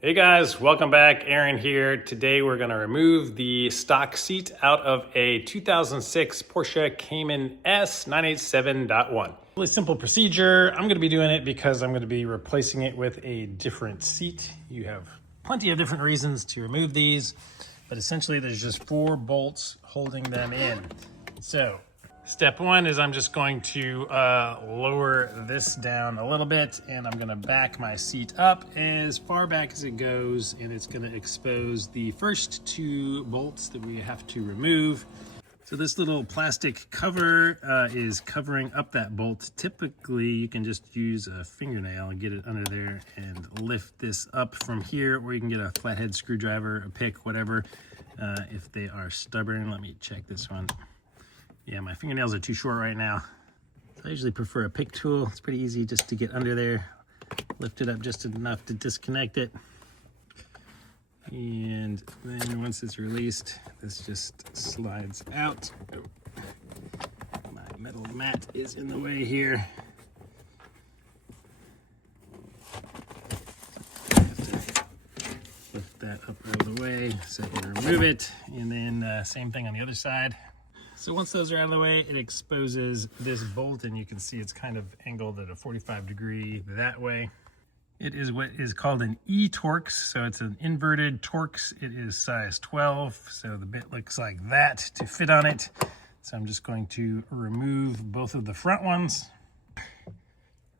Hey guys, welcome back. Aaron here. Today we're going to remove the stock seat out of a 2006 Porsche Cayman S 987.1. Really simple procedure. I'm going to be doing it because I'm going to be replacing it with a different seat. You have plenty of different reasons to remove these, but essentially there's just 4 bolts holding them in. So step 1 is I'm just going to lower this down a little bit, and I'm going to back my seat up as far back as it goes, and it's going to expose the first 2 bolts that we have to remove. So this little plastic cover is covering up that bolt. Typically, you can just use a fingernail and get it under there and lift this up from here, or you can get a flathead screwdriver, a pick, whatever, if they are stubborn. Let me check this one. Yeah, my fingernails are too short right now. So I usually prefer a pick tool. It's pretty easy just to get under there, lift it up just enough to disconnect it. And then once it's released, this just slides out. Oh, my metal mat is in the way here. I have to lift that up all the way so I can remove it. And then same thing on the other side. So once those are out of the way, it exposes this bolt, and you can see it's kind of angled at a 45-degree that way. It is what is called an E-Torx, so it's an inverted Torx. It is size 12, so the bit looks like that to fit on it. So I'm just going to remove both of the front ones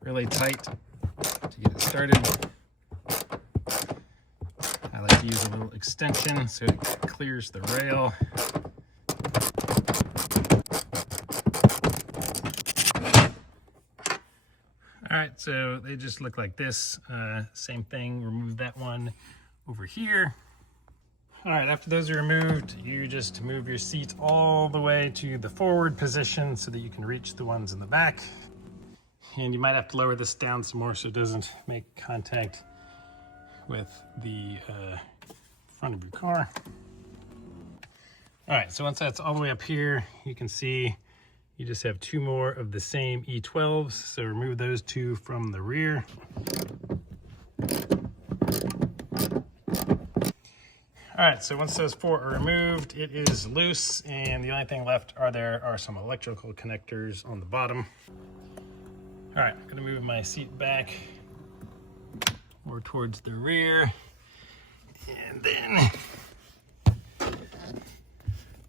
really tight to get it started. I like to use a little extension so it clears the rail. All right, so they just look like this. Same thing, remove that one over here. All right, after those are removed, you just move your seat all the way to the forward position so that you can reach the ones in the back. And you might have to lower this down some more so it doesn't make contact with the front of your car. All right, so once that's all the way up here, you can see you just have 2 more of the same E12s, so remove those 2 from the rear. All right, so once those 4 are removed, it is loose, and the only thing left are some electrical connectors on the bottom. All right, I'm gonna move my seat back more towards the rear, and then I'm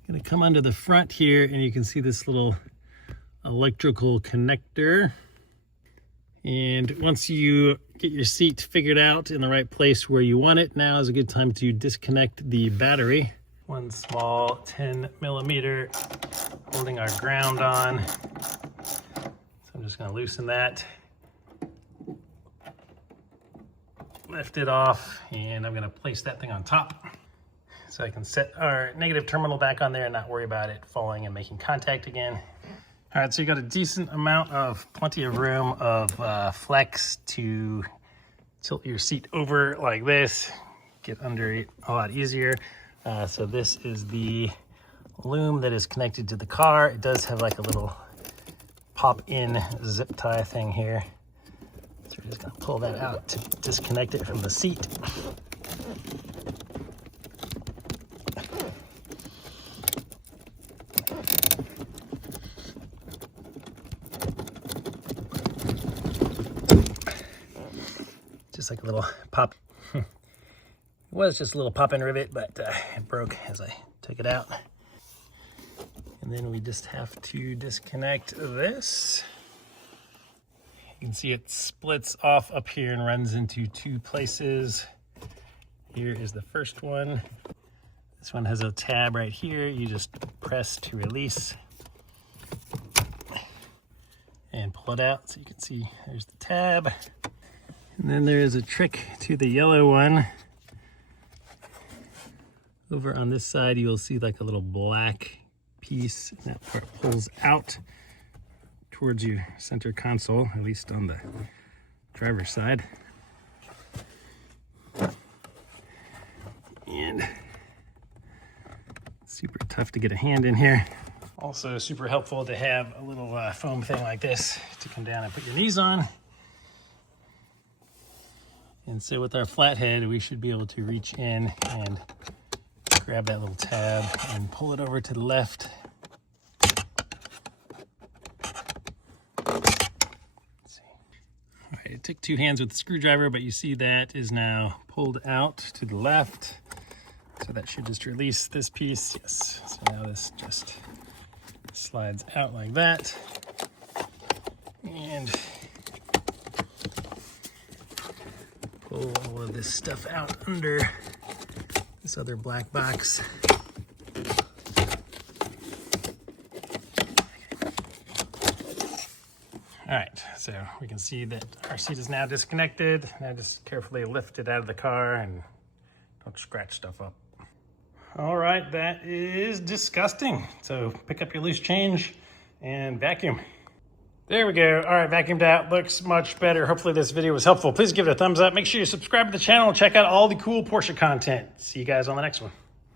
gonna come under the front here, and you can see this little electrical connector. And once you get your seat figured out in the right place where you want it, now is a good time to disconnect the battery. One small 10mm holding our ground on. So I'm just going to loosen that, lift it off, and I'm going to place that thing on top so I can set our negative terminal back on there and not worry about it falling and making contact again. All right, so you got a decent amount of, plenty of room of flex to tilt your seat over like this, get under it a lot easier. So this is the loom that is connected to the car. It does have like a little pop-in zip tie thing here. So we're just gonna pull that out to disconnect it from the seat. Just like a little pop. It was just a little pop-in rivet, but it broke as I took it out. And then we just have to disconnect this. You can see it splits off up here and runs into 2 places. Here is the first one. This one has a tab right here. You just press to release and pull it out. So you can see there's the tab. And then there is a trick to the yellow one. Over on this side, you'll see like a little black piece. And that part pulls out towards your center console, at least on the driver's side. And super tough to get a hand in here. Also super helpful to have a little foam thing like this to come down and put your knees on. And And so with our flathead, we should be able to reach in and grab that little tab and pull it over to the left. Let's see. All right, it took 2 hands with the screwdriver, but you see that is now pulled out to the left. So that should just release this piece. Yes. So now this just slides out like that. And pull all of this stuff out under this other black box. All right, so we can see that our seat is now disconnected. Now just carefully lift it out of the car and don't scratch stuff up. All right, that is disgusting. So pick up your loose change and vacuum. There we go. All right, vacuumed out. Looks much better. Hopefully this video was helpful. Please give it a thumbs up. Make sure you subscribe to the channel and check out all the cool Porsche content. See you guys on the next one.